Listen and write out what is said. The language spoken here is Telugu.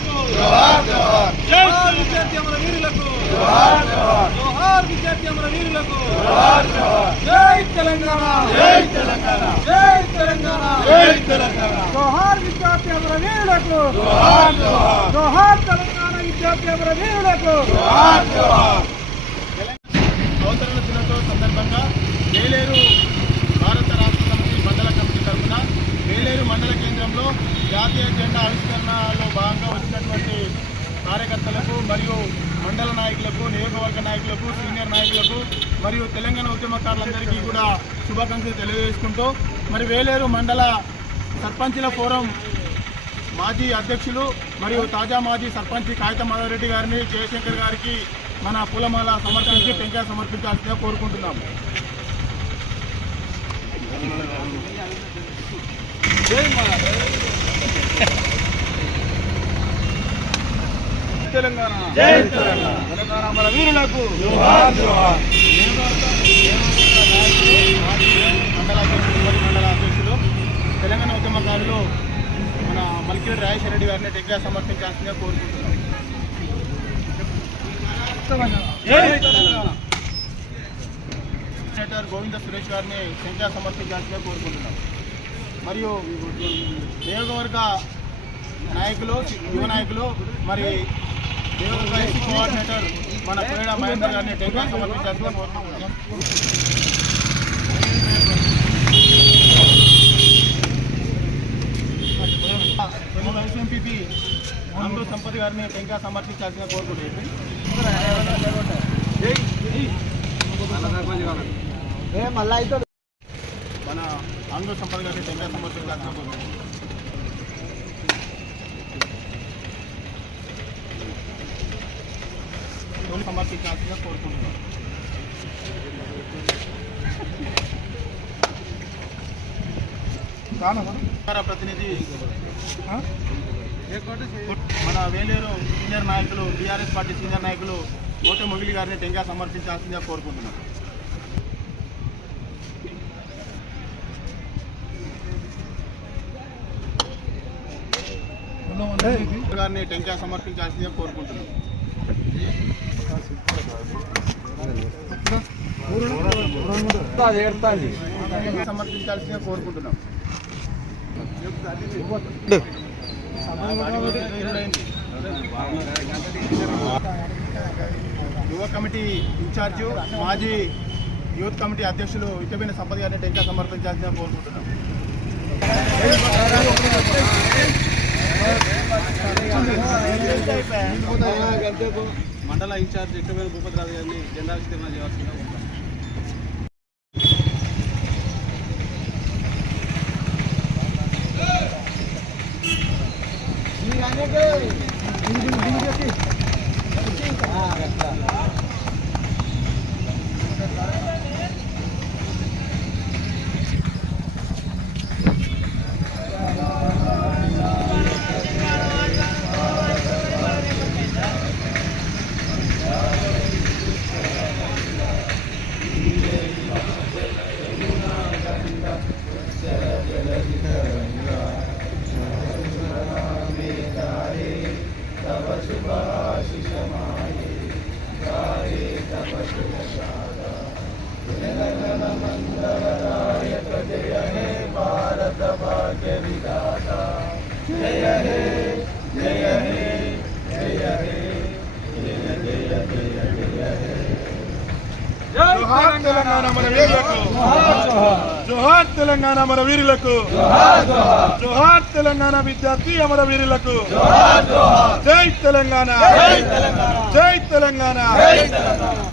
వీరులకు జోహార్ విద్యార్థి అమర వీరులకు జోహార్ విద్యార్థి అమర వీరులకు జై తెలంగాణ జై తెలంగాణ జై తెలంగాణ జై తెలంగాణ జోహార్ విద్యార్థి అమర వీరులకు జోహార్ తెలంగాణ విద్యార్థి అమర వీరులకు అవతరణ దినోత్సవం సందర్భంగా వేలేరు భారత రాష్ట్ర సమితి మండల కమిటీ తరఫున వేలేరు మండల కేంద్రంలో జాతీయ జెండా ఆవిష్కరణలో భాగంగా వచ్చినటువంటి కార్యకర్తలకు మరియు మండల నాయకులకు, నియోజకవర్గ నాయకులకు, సీనియర్ నాయకులకు మరియు తెలంగాణ ఉద్యమకారులందరికీ కూడా శుభాకాంక్షలు తెలియజేసుకుంటూ మరి వేలేరు మండల సర్పంచుల ఫోరం మాజీ అధ్యక్షులు మరియు తాజా మాజీ సర్పంచ్ కాగిత మాధవరెడ్డి గారిని, జయశంకర్ గారికి మన పూలమాల సమర్పించి టెంకాయ సమర్పించాల్సిందిగా కోరుకుంటున్నాము. తెలంగాణ జై తెలంగాణ తెలంగాణ మన వీరులకు జోహార్ జోహార్. మండల అధ్యక్షులు తెలంగాణ ఉద్యమకారులు మన మల్కిరెడ్డి రాజేశ్వర రెడ్డి గారిని టెంకాయ సమర్పించాల్సిందిగా కోరుకుంటున్నాం. సెనేటర్ గోవింద సురేష్ గారిని టెంకాయ సమర్పించాల్సిందిగా కోరుకుంటున్నాం. మరియు నియోజకవర్గ నాయకులు, యువ నాయకులు మరి నియోజకవర్గ ఎస్సీ కోఆర్డినేటర్ మన పేడ మహేందర్ గారిని టెంకాయ సమర్పించాల్సిందిగా కోరుకుంటున్నాం. వైస్ ఎంపీ నందు సంపత్ గారిని టెంకాయ సమర్పించాల్సిందిగా కోరుకుంటున్నాం. మన ఆంధ్ర సంపద గారిని టెంకాయ సమర్పించాల్సిన సమర్పించాల్సిందిగా కోరుకుంటున్నాం. ప్రతినిధి మన వేలేరు సీనియర్ నాయకులు, టీఆర్ఎస్ పార్టీ సీనియర్ నాయకులు కోట మొగిలి గారిని టెంకాయ సమర్పించాల్సిందిగా కోరుకుంటున్నాం. గారిని టెంకాయ సమర్పించాల్సిందిగా కోరుకుంటున్నాం. సమర్పించాల్సిందిగా కోరుకుంటున్నాం. యువ కమిటీ ఇన్ఛార్జు, మాజీ యూత్ కమిటీ అధ్యక్షులు ఇకబైన సంపత్ గారిని టెంకాయ సమర్పించాల్సిందిగా కోరుకుంటున్నాం. మండల ఇన్ఛార్జ్ ఇకబైన భూపతిరాజు గారిని జెండా ఆవిష్కరణ చేయాల్సిందిగా కోరుకుంటున్నాం. జోహార్ తెలంగాణ మన వీరులకు, జోహార్ తెలంగాణ మన వీరులకు, జోహార్ తెలంగాణ విద్యార్థి అమర వీరులకు, జై తెలంగాణ, జై తెలంగాణ.